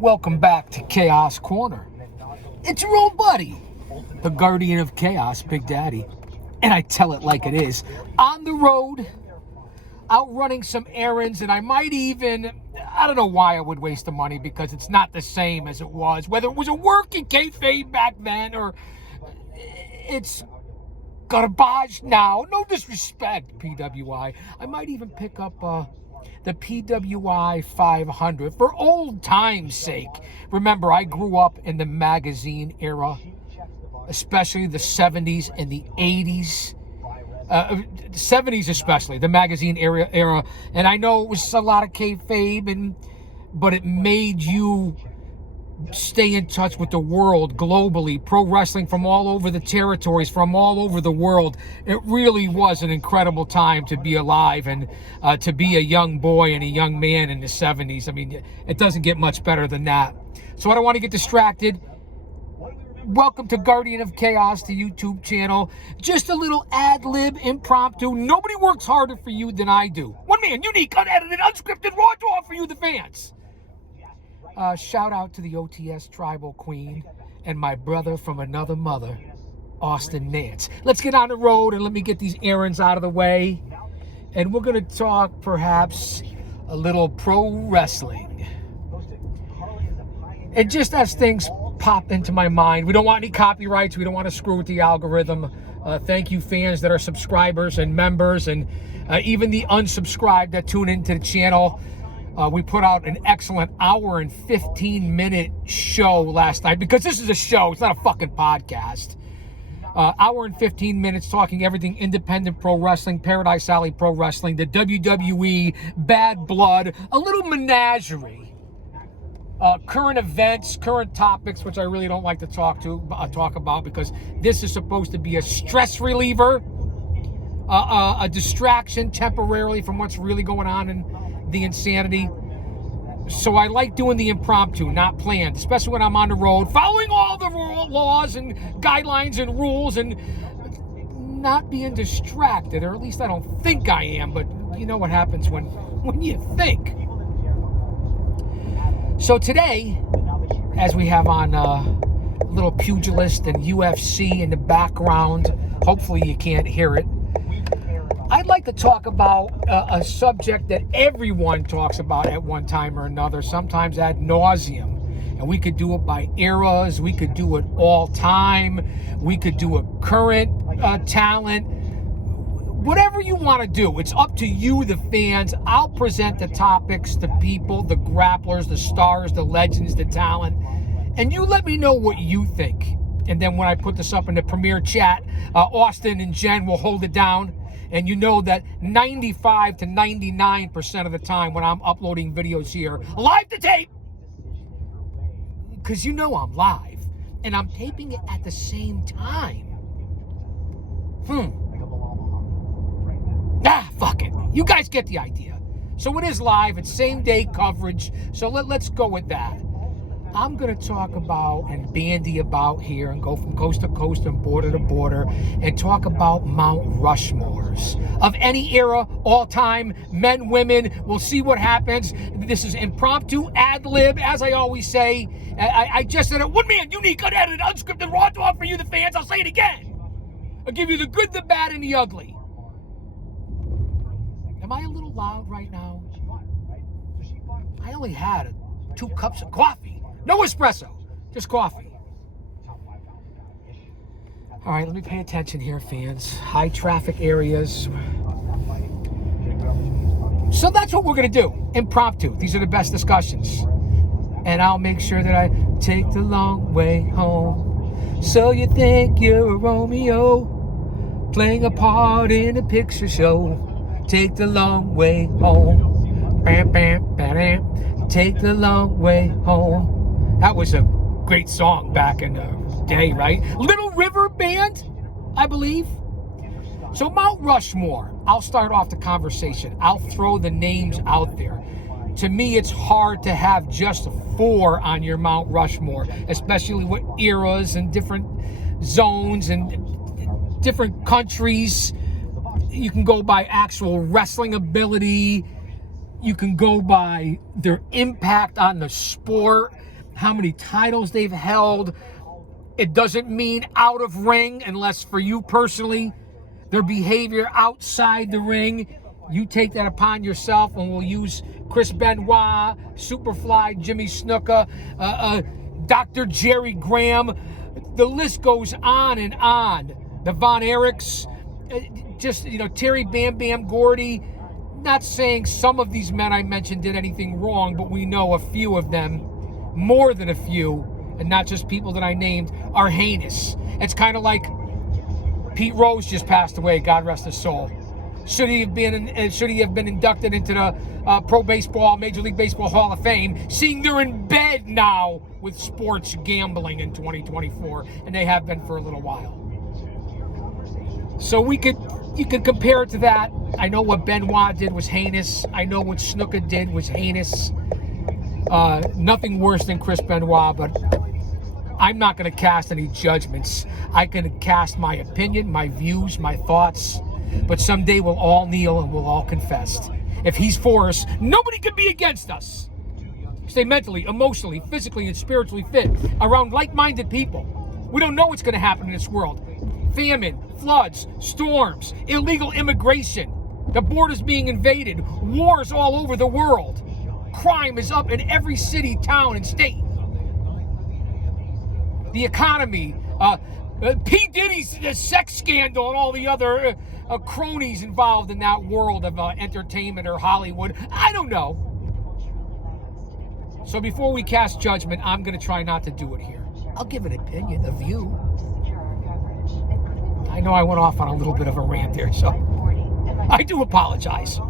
Welcome back to Chaos Corner. It's your old buddy, the guardian of chaos, Big Daddy. And I tell it like it is. On the road, out running some errands, and I might even, I don't know why I would waste the money because it's not the same as it was. Whether it was a working kayfabe back then or it's garbage now. No disrespect, PWI. I might even pick up the PWI 500 for old time's sake. Remember, I grew up in the magazine era, especially the 70s and the 80s. The 70s especially, the magazine era. And I know it was a lot of kayfabe, but it made you stay in touch with the world globally. Pro wrestling from all over the territories, from all over the world. It really was an incredible time to be alive and to be a young boy and a young man in the 70s. I mean, it doesn't get much better than that. So I don't want to get distracted. Welcome to Guardian of Chaos, the YouTube channel. Just a little ad-lib, impromptu. Nobody works harder for you than I do. One man, unique, unedited, unscripted, raw to offer you, the fans. Shout out to the OTS Tribal Queen and my brother from another mother, Austin Nance. Let's get on the road and let me get these errands out of the way. And we're going to talk perhaps a little pro wrestling. And just as things pop into my mind, we don't want any copyrights. We don't want to screw with the algorithm. Thank you fans that are subscribers and members and even the unsubscribed that tune into the channel. We put out an excellent hour and 15-minute show last night because this is a show. It's not a fucking podcast. Hour and 15 minutes talking everything independent pro wrestling, Paradise Alley Pro Wrestling, the WWE, Bad Blood, a little menagerie. Current events, current topics, which I really don't like to talk about because this is supposed to be a stress reliever, a distraction temporarily from what's really going on in the insanity. So I like doing the impromptu, not planned, especially when I'm on the road, following all the laws and guidelines and rules and not being distracted, or at least I don't think I am, but you know what happens when you think. So today, as we have on a little pugilist and UFC in the background, hopefully you can't hear it, I'd like to talk about a subject that everyone talks about at one time or another, sometimes ad nauseum. And we could do it by eras, we could do it all time, we could do it current talent. Whatever you want to do, it's up to you, the fans. I'll present the topics, the people, the grapplers, the stars, the legends, the talent, and you let me know what you think. And then when I put this up in the premiere chat, Austin and Jen will hold it down. And you know that 95 to 99% of the time when I'm uploading videos here, live to tape, because you know I'm live, and I'm taping it at the same time. Fuck it. You guys get the idea. So it is live. It's same day coverage. So let's go with that. I'm going to talk about and bandy about here and go from coast to coast and border to border and talk about Mount Rushmores of any era, all time, men, women. We'll see what happens. This is impromptu, ad lib, as I always say. I just said it. One man, unique, unedited, unscripted, raw to offer you, the fans. I'll say it again. I'll give you the good, the bad, and the ugly. Am I a little loud right now? I only had 2 cups of coffee. No espresso, just coffee. All right, let me pay attention here, fans. High traffic areas. So that's what we're going to do. Impromptu. These are the best discussions. And I'll make sure that I take the long way home. So you think you're a Romeo, playing a part in a picture show. Take the long way home. Bam, bam, bam. Take the long way home. That was a great song back in the day, right? Little River Band, I believe. So Mount Rushmore, I'll start off the conversation. I'll throw the names out there. To me, it's hard to have just 4 on your Mount Rushmore, especially with eras and different zones and different countries. You can go by actual wrestling ability, You can go by their impact on the sport, how many titles they've held. It doesn't mean out of ring, unless for you personally, their behavior outside the ring, you take that upon yourself, and we'll use Chris Benoit, Superfly, Jimmy Snuka, Dr. Jerry Graham. The list goes on and on. The Von Erichs, Terry Bam Bam Gordy. Not saying some of these men I mentioned did anything wrong, but we know a few of them, more than a few, and not just people that I named, are heinous. It's kind of like Pete Rose just passed away, God rest his soul. Should he have been inducted into the Major League Baseball Hall of Fame, seeing they're in bed now with sports gambling in 2024, and they have been for a little while. So you could compare it to that. I know what Benoit did was heinous. I know what Snuka did was heinous. Nothing worse than Chris Benoit, but I'm not going to cast any judgments. I can cast my opinion, my views, my thoughts, but someday we'll all kneel and we'll all confess. If he's for us, nobody can be against us. Stay mentally, emotionally, physically, and spiritually fit around like-minded people. We don't know what's going to happen in this world. Famine, floods, storms, illegal immigration, the borders being invaded, wars all over the world. Crime is up in every city, town, and state. The economy, P. Diddy's sex scandal, and all the other cronies involved in that world of entertainment or Hollywood. I don't know. So before we cast judgment, I'm going to try not to do it here. I'll give an opinion, a view. I know I went off on a little bit of a rant there, so I do apologize.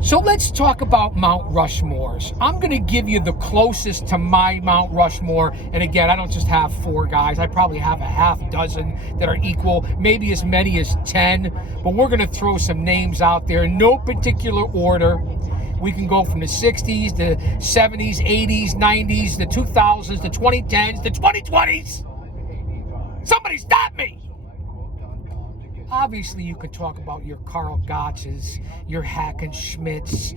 So let's talk about Mount Rushmores. I'm going to give you the closest to my Mount Rushmore. And again, I don't just have 4 guys. I probably have a half dozen that are equal, maybe as many as 10. But we're going to throw some names out there in no particular order. We can go from the 60s, the 70s, 80s, 90s, the 2000s, the 2010s, the 2020s. Somebody stop me! Obviously, you can talk about your Carl Gotches, your Hackenschmidts,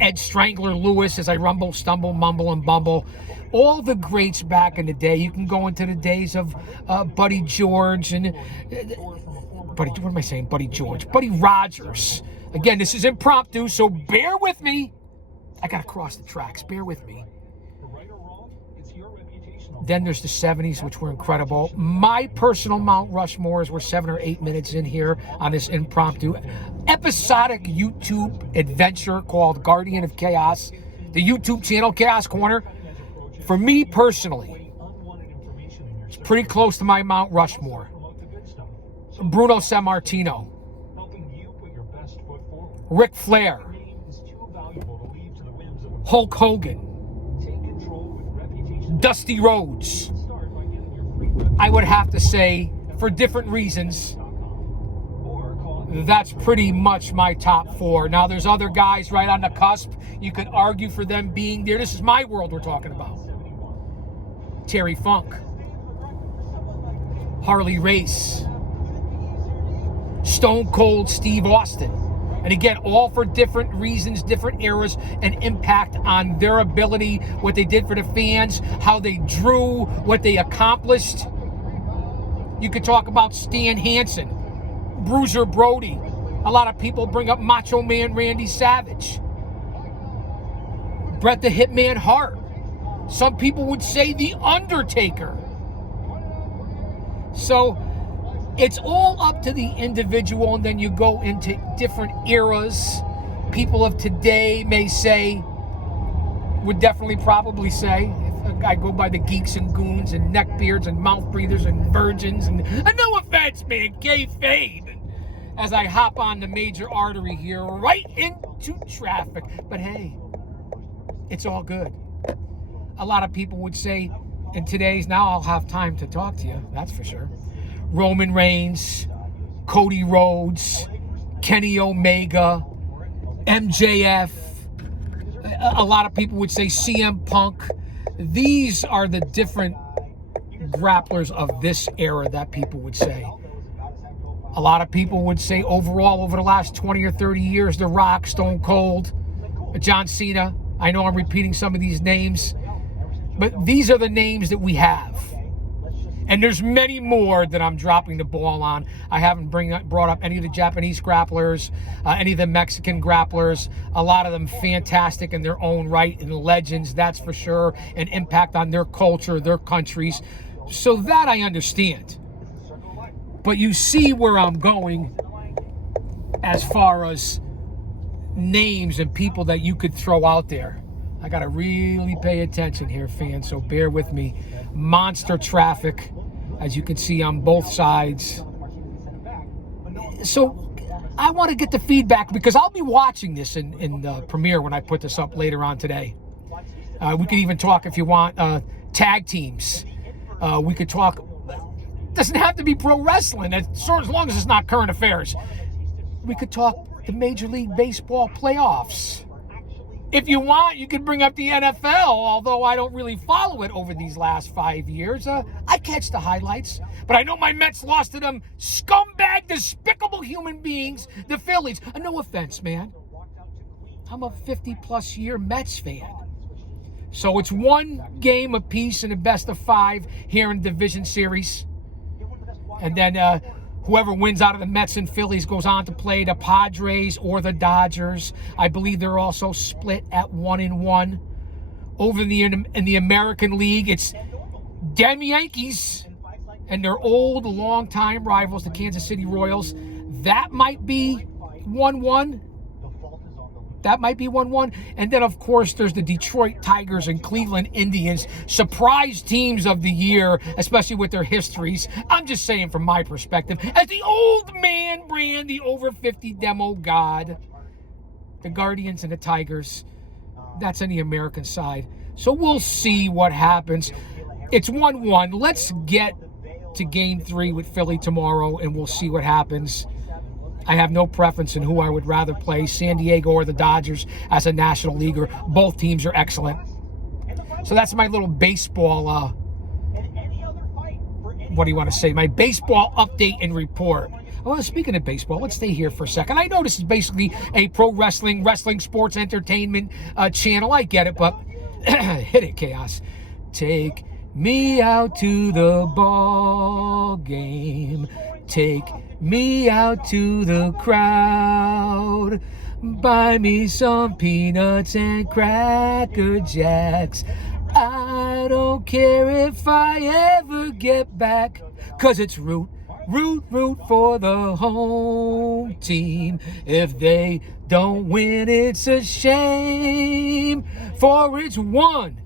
Ed Strangler Lewis, as I rumble, stumble, mumble, and bumble. All the greats back in the day. You can go into the days of Buddy George and... Buddy George. Buddy Rogers. Again, this is impromptu, so bear with me. I got to cross the tracks. Bear with me. Then there's the 70s, which were incredible. My personal Mount Rushmores were 7 or 8 minutes in here on this impromptu episodic YouTube adventure called Guardian of Chaos, the YouTube channel Chaos Corner. For me personally, it's pretty close to my Mount Rushmore. Bruno Sammartino, Ric Flair, Hulk Hogan, Dusty Rhodes. I would have to say, for different reasons, that's pretty much my top 4. Now, there's other guys right on the cusp. You could argue for them being there. This is my world we're talking about. Terry Funk, Harley Race, Stone Cold Steve Austin. And again, all for different reasons, different eras, and impact on their ability, what they did for the fans, how they drew, what they accomplished. You could talk about Stan Hansen, Bruiser Brody. A lot of people bring up Macho Man Randy Savage, Bret the Hitman Hart. Some people would say The Undertaker. So it's all up to the individual, and then you go into different eras. People of today may say, would definitely probably say, if I go by the geeks and goons and neckbeards and mouth breathers and virgins, and no offense, man, kayfabe, as I hop on the major artery here right into traffic. But hey, it's all good. A lot of people would say, in today's, now I'll have time to talk to you, that's for sure. Roman Reigns, Cody Rhodes, Kenny Omega, MJF. A lot of people would say CM Punk. These are the different grapplers of this era that people would say. A lot of people would say overall, over the last 20 or 30 years, The Rock, Stone Cold, John Cena. I know I'm repeating some of these names, but these are the names that we have. And there's many more that I'm dropping the ball on. I haven't brought up any of the Japanese grapplers, any of the Mexican grapplers. A lot of them fantastic in their own right and legends, that's for sure, an impact on their culture, their countries. So that I understand. But you see where I'm going as far as names and people that you could throw out there. I got to really pay attention here, fans, so bear with me. Monster traffic, as you can see on both sides. So I want to get the feedback because I'll be watching this in the premiere when I put this up later on today. We could even talk, if you want, tag teams. We could talk, doesn't have to be pro wrestling, as long as it's not current affairs. We could talk the Major League Baseball playoffs. If you want, you can bring up the NFL, although I don't really follow it over these last 5 years. I catch the highlights, but I know my Mets lost to them scumbag, despicable human beings, the Phillies. No offense, man. I'm a 50-plus year Mets fan. So it's one game apiece in the best of 5 here in Division Series. And then whoever wins out of the Mets and Phillies goes on to play the Padres or the Dodgers. I believe they're also split at 1-1. Over in the American League, it's damn Yankees and their old, long-time rivals, the Kansas City Royals. That might be 1-1. That might be 1-1. And then, of course, there's the Detroit Tigers and Cleveland Indians. Surprise teams of the year, especially with their histories. I'm just saying from my perspective. As the old man brand, the over 50 demo god, the Guardians and the Tigers, that's on the American side. So we'll see what happens. It's 1-1. Let's get to Game 3 with Philly tomorrow, and we'll see what happens. I have no preference in who I would rather play, San Diego or the Dodgers as a National Leaguer. Both teams are excellent. So that's my little baseball, what do you want to say? My baseball update and report. Well, speaking of baseball, let's stay here for a second. I know this is basically a pro wrestling, sports entertainment channel. I get it, but hit it, Chaos. Take me out to the ball game. Take me out to the crowd. Buy me some peanuts and Cracker Jacks. I don't care if I ever get back, 'cause it's root for the home team. If they don't win, it's a shame. For it's 1,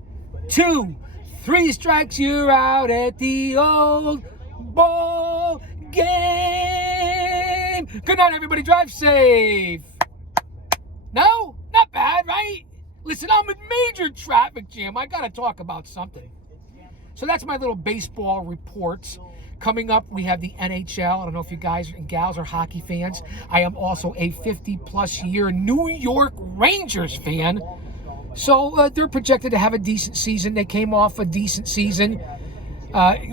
2, 3 strikes, you're out at the old ball game. Good night, everybody. Drive safe. No? Not bad, right? Listen, I'm in major traffic jam. I got to talk about something. So that's my little baseball reports. Coming up, we have the NHL. I don't know if you guys and gals are hockey fans. I am also a 50-plus year New York Rangers fan. So they're projected to have a decent season. They came off a decent season.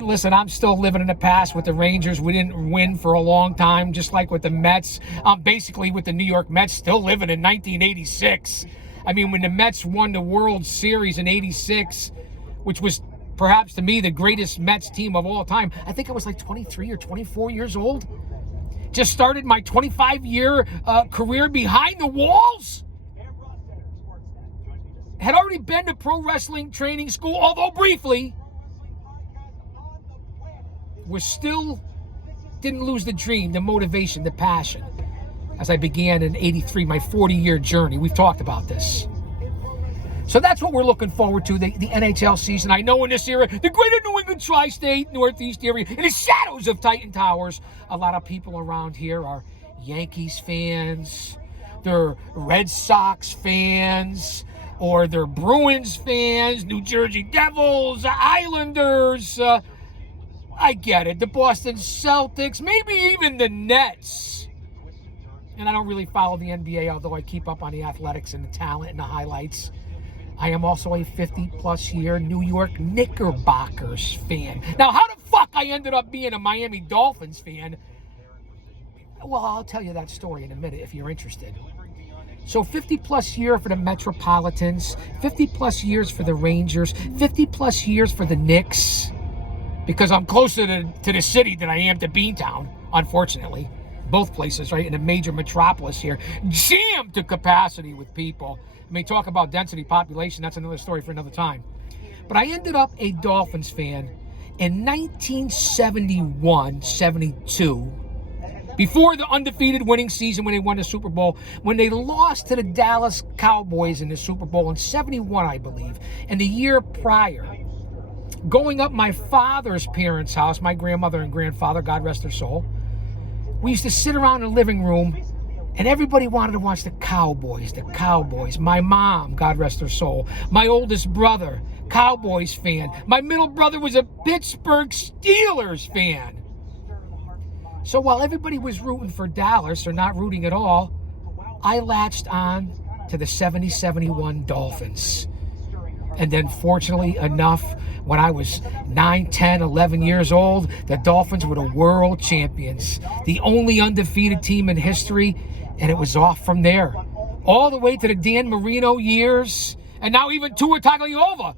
Listen, I'm still living in the past with the Rangers. We didn't win for a long time, just like with the Mets. I'm basically with the New York Mets, still living in 1986. I mean, when the Mets won the World Series in 86, which was perhaps to me the greatest Mets team of all time, I think I was like 23 or 24 years old. Just started my 25-year career behind the walls. Had already been to pro wrestling training school, although briefly. Was still, didn't lose the dream, the motivation, the passion, as I began in 83, my 40-year journey. We've talked about this. So that's what we're looking forward to, the NHL season. I know in this era, the greater New England tri-state, Northeast area, in the shadows of Titan Towers, a lot of people around here are Yankees fans, they're Red Sox fans, or they're Bruins fans, New Jersey Devils, Islanders, I get it. The Boston Celtics, maybe even the Nets. And I don't really follow the NBA, although I keep up on the athletics and the talent and the highlights. I am also a 50-plus year New York Knickerbockers fan. Now, how the fuck I ended up being a Miami Dolphins fan, Well, I'll tell you that story in a minute if you're interested. So 50 plus year for the Metropolitans, 50 plus years for the Rangers, 50 plus years for the Knicks, because I'm closer to the city than I am to Beantown, unfortunately. Both places, right, in a major metropolis here, jammed to capacity with people. I mean, talk about density population, that's another story for another time. But I ended up a Dolphins fan in 1971, 72, before the undefeated winning season when they won the Super Bowl, when they lost to the Dallas Cowboys in the Super Bowl in 71, I believe, and the year prior. Going up my father's parents' house, my grandmother and grandfather, God rest their soul, we used to sit around in the living room and everybody wanted to watch the Cowboys, the Cowboys. My mom, God rest her soul, my oldest brother, Cowboys fan. My middle brother was a Pittsburgh Steelers fan. So while everybody was rooting for Dallas, or not rooting at all, I latched on to the 70-71 Dolphins. And then fortunately enough, when I was 9, 10, 11 years old, the Dolphins were the world champions, the only undefeated team in history, and it was off from there. All the way to the Dan Marino years, and now even Tua Tagovailoa.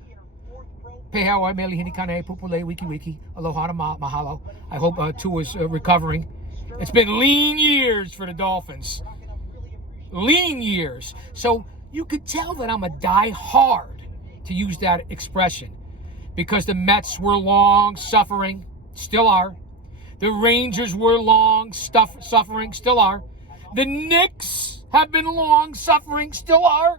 Pehawa, Meli Hinikane, Pupule, Wiki Wiki, Aloha, Mahalo. I hope Tua's recovering. It's been lean years for the Dolphins. Lean years. So you could tell that I'm a die-hard, to use that expression, because the Mets were long suffering, still are. The Rangers were long suffering, still are. The Knicks have been long suffering, still are.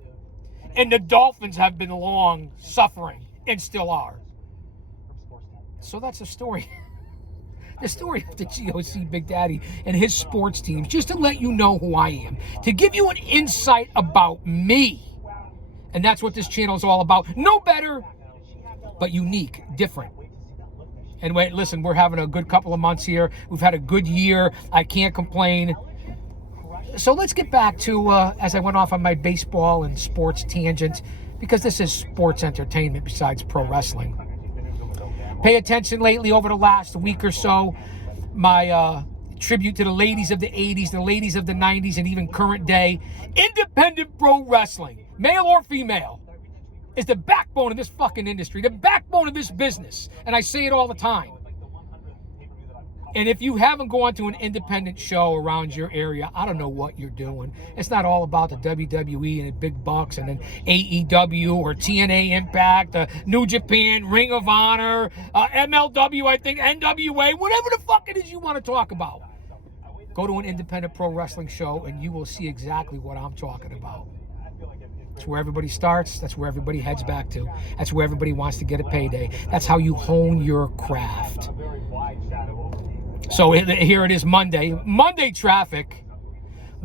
And the Dolphins have been long suffering and still are. So that's a story. The story of the GOC Big Daddy and his sports teams, just to let you know who I am, to give you an insight about me. And that's what this channel is all about. No better, but unique, different. And wait, listen, we're having a good couple of months here. We've had a good year. I can't complain. So let's get back to, as I went off on my baseball and sports tangent, because this is sports entertainment besides pro wrestling. Pay attention lately over the last week or so. My tribute to the ladies of the 80s, the ladies of the 90s, and even current day. Independent pro wrestling, male or female, is the backbone of this fucking industry, the backbone of this business. And I say it all the time. And if you haven't gone to an independent show around your area, I don't know what you're doing. It's not all about the WWE and the big bucks and then AEW or TNA Impact, New Japan, Ring of Honor, MLW, I think, NWA, whatever the fuck it is you want to talk about. Go to an independent pro wrestling show and you will see exactly what I'm talking about. That's where everybody starts. That's where everybody heads back to. That's where everybody wants to get a payday. That's how you hone your craft. So here it is, Monday. Monday traffic.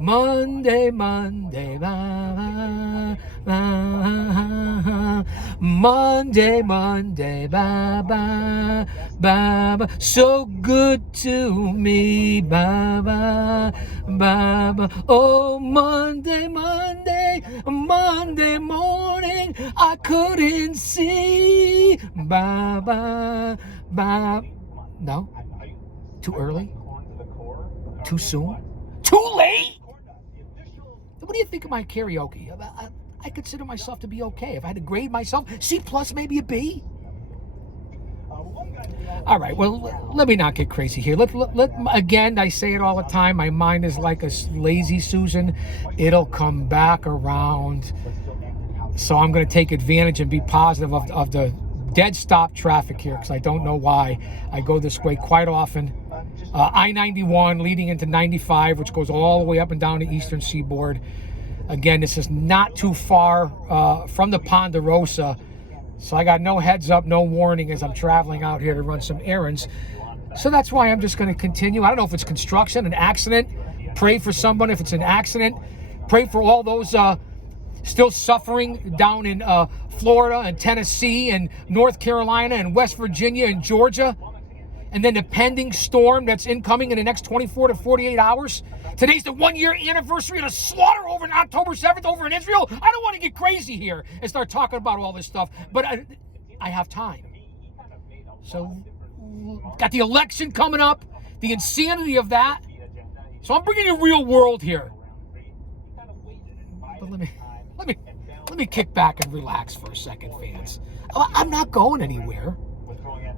Monday, Monday, ba, ba, ba, Monday, Monday, ba, ba, ba, ba. So good to me, ba, ba, ba, ba. Oh, Monday, Monday, Monday morning, I couldn't see, ba, ba, ba. No? Too early? Too soon? Too late? What do you think of my karaoke? I consider myself to be okay. If I had to grade myself, C plus, maybe a B. All right, well, let me not get crazy here. Again, I say it all the time, my mind is like a lazy Susan. It'll come back around. So I'm going to take advantage and be positive of the dead stop traffic here, because I don't know why. I go this way quite often. I-91 leading into 95, which goes all the way up and down the eastern seaboard. Again, this is not too far from the Ponderosa, so I got no heads up, no warning as I'm traveling out here to run some errands. So that's why I'm just going to continue. I don't know if it's construction, an accident. Pray for someone if it's an accident. Pray for all those still suffering down in Florida and Tennessee and North Carolina and West Virginia and Georgia. And then the pending storm that's incoming in the next 24 to 48 hours. Today's the 1-year anniversary of the slaughter over on October 7th over in Israel. I don't want to get crazy here and start talking about all this stuff, but I have time. So, got the election coming up, the insanity of that. So I'm bringing you real world here. But let me kick back and relax for a second, fans. I'm not going anywhere.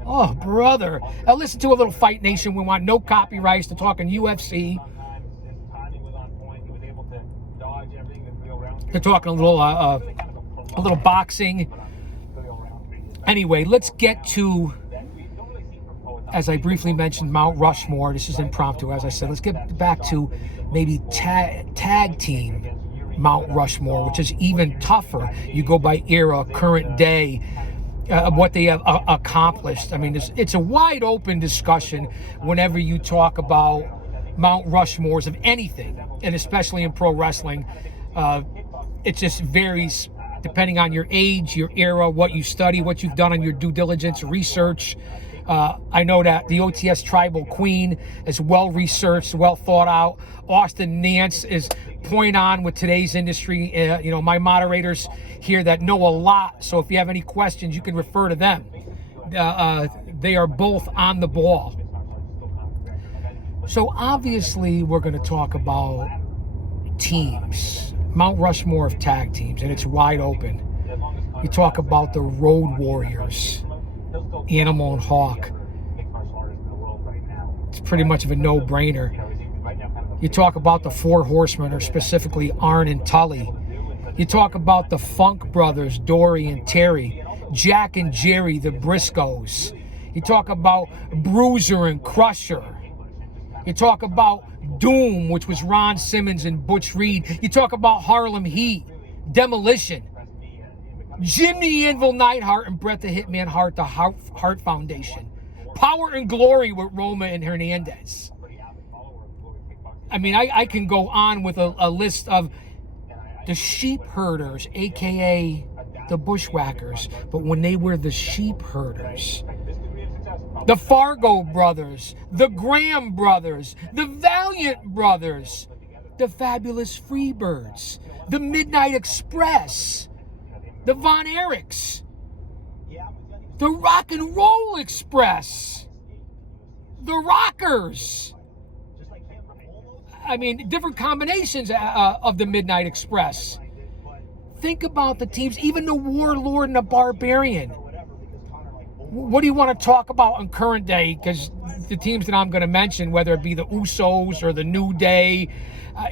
Oh, brother. Now listen to a little Fight Nation. We want no copyrights to talking UFC. They're talking a little boxing. Anyway, let's get to, as I briefly mentioned, Mount Rushmore. This is impromptu, as I said. Let's get back to maybe tag team Mount Rushmore, which is even tougher. You go by era, current day, what they have accomplished. I mean, it's a wide open discussion whenever you talk about Mount Rushmores of anything, and especially in pro wrestling. It just varies depending on your age, your era, what you study, what you've done on your due diligence, research. I know that the OTS Tribal Queen is well researched, well thought out. Austin Nance is point on with today's industry. My moderators here that know a lot. So if you have any questions, you can refer to them. They are both on the ball. So obviously we're going to talk about teams, Mount Rushmore of tag teams, and it's wide open. You talk about the Road Warriors, Animal and Hawk. It's pretty much of a no-brainer. You talk about the Four Horsemen, or specifically Arn and Tully. You talk about the Funk Brothers, Dory and Terry, Jack and Jerry, the Briscoes. You talk about Bruiser and Crusher. You talk about Doom, which was Ron Simmons and Butch Reed. You talk about Harlem Heat, Demolition, Jim the Anvil Neidhart and Bret the Hitman Hart, the Hart Foundation, Power and Glory with Roma and Hernandez. I mean, I can go on with a list of the Sheep Herders, a.k.a. the Bushwhackers, but when they were the Sheep Herders, the Fargo Brothers, the Graham Brothers, the Valiant Brothers, the Fabulous Freebirds, the Midnight Express, the Von Erichs, the Rock and Roll Express, the Rockers. I mean, different combinations of the Midnight Express. Think about the teams, even the Warlord and the Barbarian. What do you want to talk about on current day? Because the teams that I'm going to mention, whether it be the Usos or the New Day,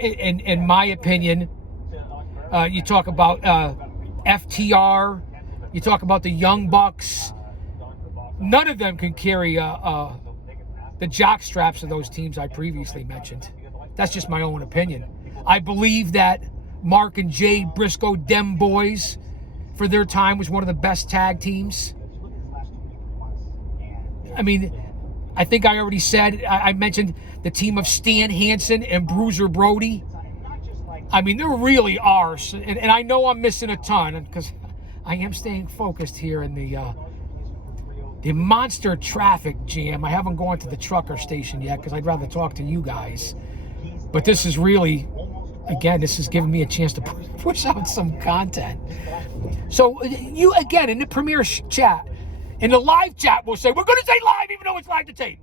in my opinion, you talk about FTR, you talk about the Young Bucks. None of them can carry the jock straps of those teams I previously mentioned. That's just my own opinion. I believe that Mark and Jay Briscoe, them boys, for their time, was one of the best tag teams. I mean, I think I already said, I mentioned the team of Stan Hansen and Bruiser Brody. I mean, there really are, and I know I'm missing a ton, because I am staying focused here in the monster traffic jam. I haven't gone to the trucker station yet, because I'd rather talk to you guys. But this is really, again, this is giving me a chance to push out some content. So you, again, in the Premier chat, in the live chat, we'll say, we're going to say live even though it's live to tape.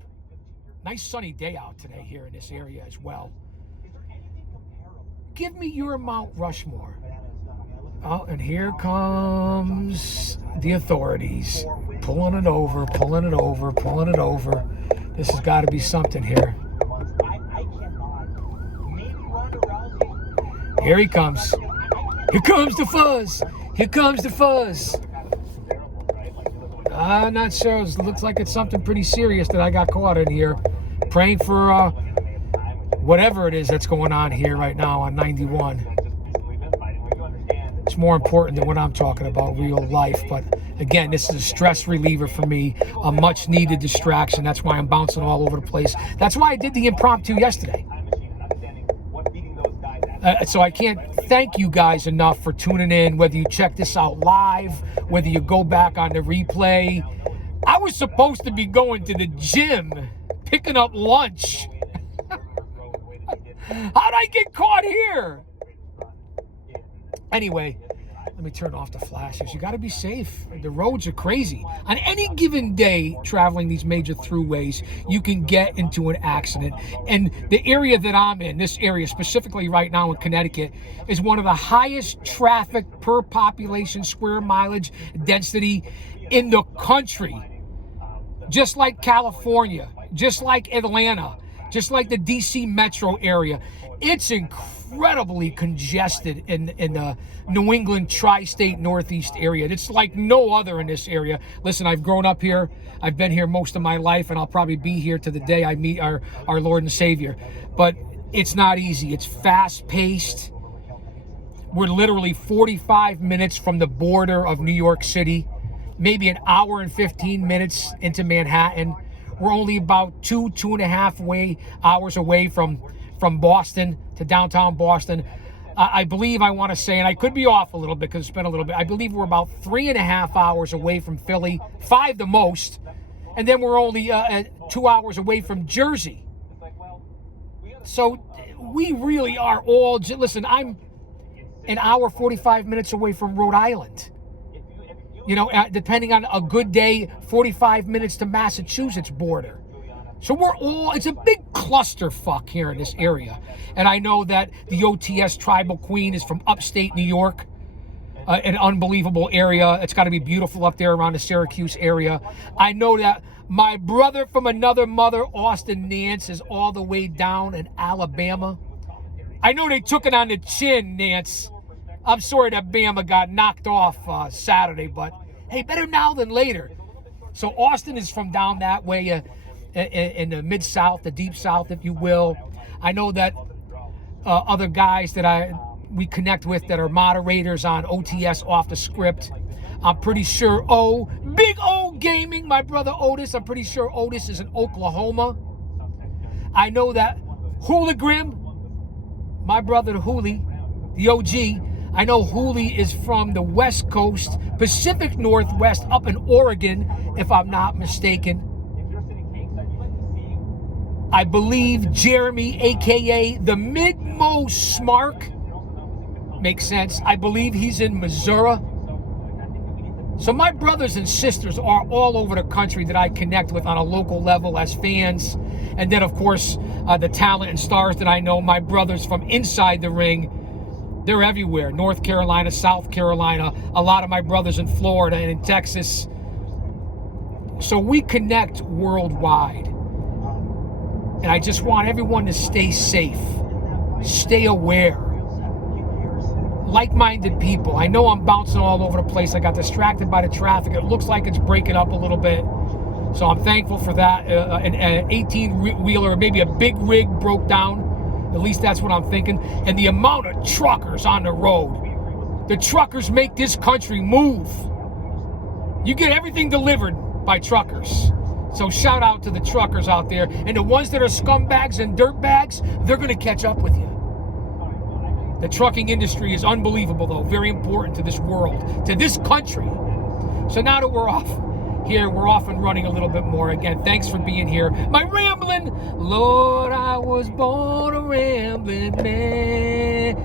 Nice sunny day out today here in this area as well. Give me your Mount Rushmore. Oh, and here comes the authorities. Pulling it over, pulling it over, pulling it over. This has got to be something here. Here he comes. Here comes the fuzz. Here comes the fuzz. I'm not sure. It looks like it's something pretty serious that I got caught in here. Praying for whatever it is that's going on here right now on 91. It's more important than what I'm talking about, real life. But again, this is a stress reliever for me, a much needed distraction. That's why I'm bouncing all over the place. That's why I did the impromptu yesterday. So I can't thank you guys enough for tuning in, whether you check this out live, whether you go back on the replay. I was supposed to be going to the gym, picking up lunch. How'd I get caught here? Anyway, Let me turn off the flashes. You got to be safe. The roads are crazy. On any given day, traveling these major throughways, you can get into an accident. And the area that I'm in, this area specifically right now in Connecticut, is one of the highest traffic per population square mileage density in the country. Just like California, just like Atlanta, just like the DC metro area. It's incredibly congested in the New England tri-state Northeast area. It's like no other in this area. Listen, I've grown up here. I've been here most of my life, and I'll probably be here to the day I meet our Lord and Savior. But it's not easy. It's fast-paced. We're literally 45 minutes from the border of New York City, maybe an hour and 15 minutes into Manhattan. We're only about 2.5 hours away from Boston to downtown Boston. I believe, I want to say, and I could be off a little bit because it's been a little bit, I believe we're about 3.5 hours away from Philly, 5 the most, and then we're only 2 hours away from Jersey. So we really are all, listen, I'm an hour, 45 minutes away from Rhode Island. You know, depending on a good day, 45 minutes to Massachusetts border. So we're all, it's a big clusterfuck here in this area. And I know that the OTS Tribal Queen is from upstate New York, an unbelievable area. It's got to be beautiful up there around the Syracuse area. I know that my brother from another mother, Austin Nance, is all the way down in Alabama. I know they took it on the chin, Nance. I'm sorry that Bama got knocked off Saturday, but hey, better now than later. So Austin is from down that way, in the Mid-South, the Deep South, if you will. I know that other guys that we connect with that are moderators on OTS Off the Script. I'm pretty sure Big O Gaming, my brother Otis, I'm pretty sure Otis is in Oklahoma. I know that Hooligrim, my brother Hooli, the OG, I know Hooli is from the West Coast, Pacific Northwest, up in Oregon, if I'm not mistaken. I believe Jeremy, a.k.a. the Mid-Mo Smark, makes sense. I believe he's in Missouri. So my brothers and sisters are all over the country that I connect with on a local level as fans. And then, of course, the talent and stars that I know, my brothers from inside the ring, they're everywhere. North Carolina, South Carolina, a lot of my brothers in Florida and in Texas. So we connect worldwide. And I just want everyone to stay safe, stay aware. Like-minded people. I know I'm bouncing all over the place. I got distracted by the traffic. It looks like it's breaking up a little bit. So I'm thankful for that. An 18-wheeler, maybe a big rig broke down. At least that's what I'm thinking. And the amount of truckers on the road. The truckers make this country move. You get everything delivered by truckers. So shout out to the truckers out there. And the ones that are scumbags and dirtbags, they're going to catch up with you. The trucking industry is unbelievable, though. Very important to this world, to this country. So now that we're off here, we're off and running a little bit more. Again, thanks for being here. My rambling, Lord, I was born a rambling man,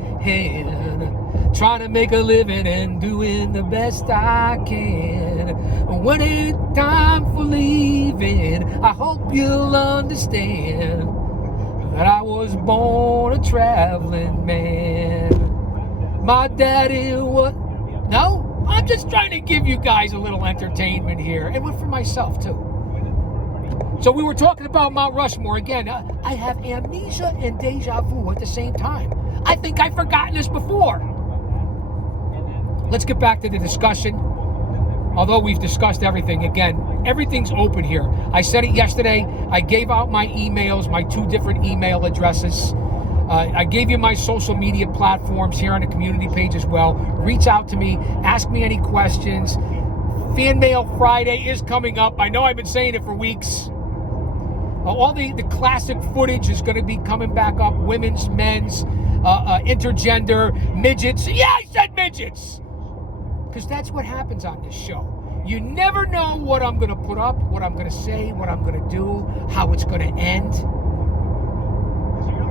trying to make a living and doing the best I can. When it's time for leaving, I hope you'll understand that I was born a traveling man. My daddy was... No, I'm just trying to give you guys a little entertainment here, and for myself too. So we were talking about Mount Rushmore again. I have amnesia and deja vu at the same time. I think I've forgotten this before. Let's get back to the discussion. Although we've discussed everything, again, everything's open here. I said it yesterday. I gave out my emails, my 2 different email addresses. I gave you my social media platforms here on the community page as well. Reach out to me. Ask me any questions. Fan Mail Friday is coming up. I know I've been saying it for weeks. All the classic footage is going to be coming back up. Women's, men's, intergender, midgets. Yeah, I said midgets. Because that's what happens on this show. You never know what I'm going to put up, what I'm going to say, what I'm going to do, how it's going to end.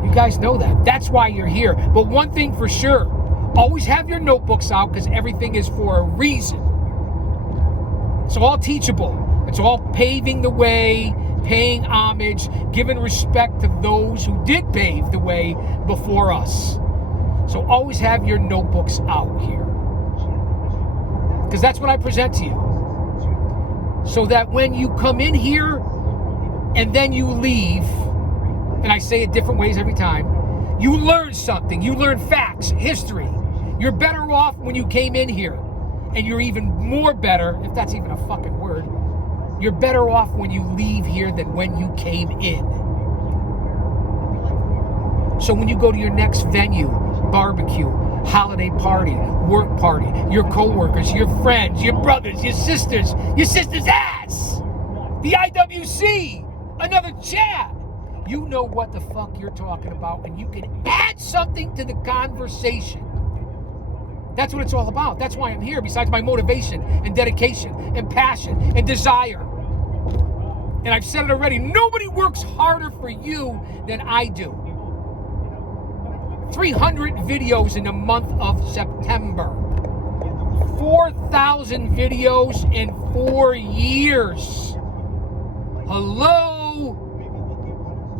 You guys know that. That's why you're here. But one thing for sure, Always have your notebooks out because everything is for a reason. It's all teachable. It's all paving the way, paying homage, giving respect to those who did pave the way before us. So always have your notebooks out here. Because that's what I present to you. So that when you come in here and then you leave, and I say it different ways every time, you learn something. You learn facts, history. You're better off when you came in here. And you're even more better, if that's even a fucking word, you're better off when you leave here than when you came in. So when you go to your next venue, barbecue, holiday party, work party, your co-workers, your friends, your brothers, your sister's ass, the IWC, another chat, you know what the fuck you're talking about, and you can add something to the conversation. That's what it's all about. That's why I'm here, besides my motivation and dedication and passion and desire. And I've said it already, nobody works harder for you than I do. 300 videos in the month of September. 4,000 videos in 4 years. Hello,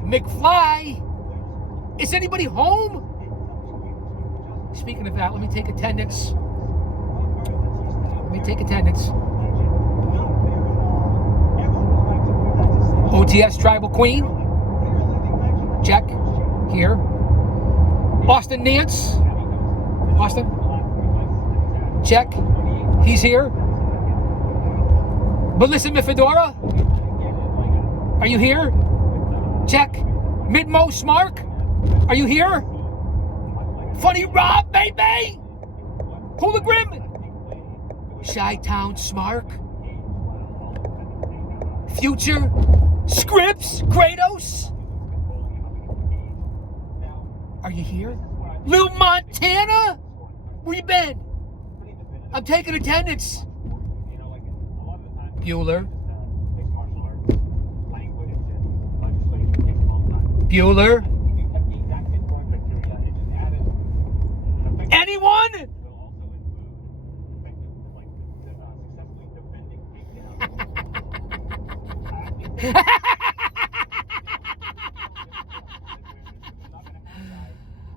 McFly. Is anybody home? Speaking of that, let me take attendance. OTS Tribal Queen. Check. Here. Austin Nance. Austin. Check. He's here. Melissa Mifedora. Are you here? Check. Midmo Smark. Are you here? Funny Rob, baby! Hula Grim! Chi-Town Smark. Future. Scripps. Kratos. Are you here? Lil Montana? Where you been? I'm taking attendance. Bueller. Bueller. Anyone?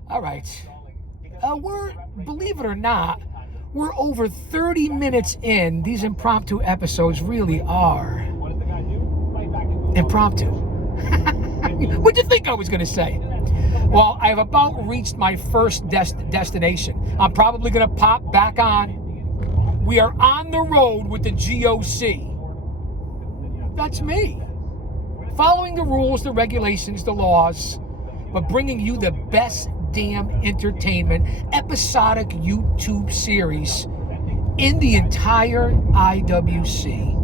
All right. Believe it or not, we're over 30 minutes in. These impromptu episodes really are impromptu. What'd you think I was going to say? Well, I've about reached my first destination. I'm probably going to pop back on. We are on the road with the GOC. That's me. Following the rules, the regulations, the laws, but bringing you the best damn entertainment episodic YouTube series in the entire IWC.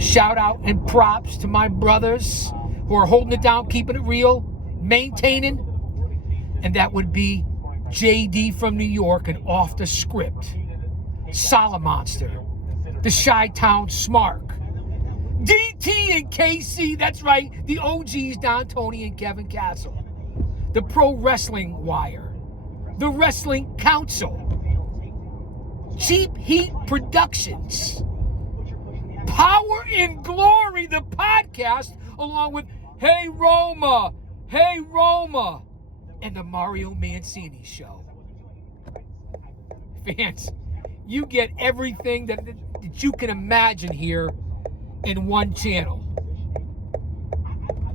Shout out and props to my brothers who are holding it down, keeping it real, maintaining, and that would be JD from New York and Off the Script, Solomonster, the Chi-Town Smark, DT and KC, that's right, the OGs, Don Tony and Kevin Castle, the Pro Wrestling Wire, the Wrestling Council, Cheap Heat Productions, Power and Glory, the podcast, along with Hey Roma, and the Mario Mancini Show. Fans, you get everything that you can imagine here in one channel.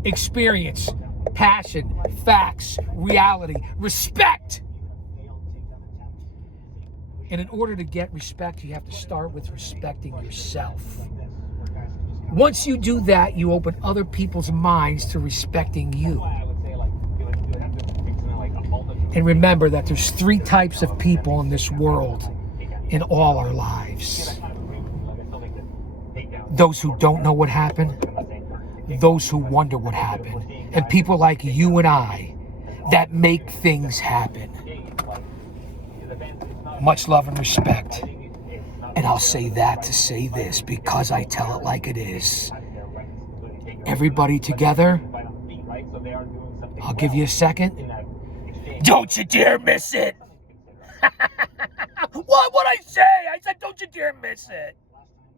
Experience, passion, facts, reality, respect. And in order to get respect, you have to start with respecting yourself. Once you do that, you open other people's minds to respecting you. And remember that there's 3 types of people in this world in all our lives. Those who don't know what happened, those who wonder what happened, and people like you and I that make things happen. Much love and respect. And I'll say that to say this because I tell it like it is. Everybody together, I'll give you a second. Don't you dare miss it. What would I say? I said, don't you dare miss it.